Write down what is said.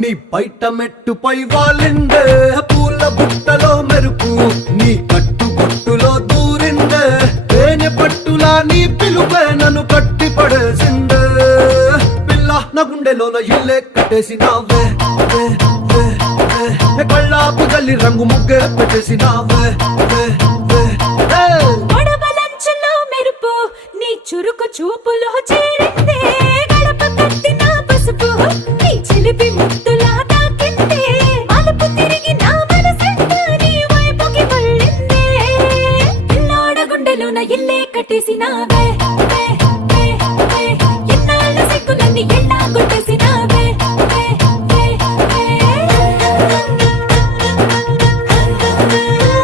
నీ బయట మెట్టుపై వాలిందే పూల బుట్టలో మెరుపు నీ కట్టు బొట్టులో దూరిందే తేనె పట్టులా నీ పిలుపే నన్ను కట్టి పడేసిందే పిల్ల నా గుండెలోన ఇల్లే కట్టేసినావే కళ్ళాపు గల్లి రంగు ముగ్గే పెట్టేసినావే మెరుపు నీ చురుకు చూపులు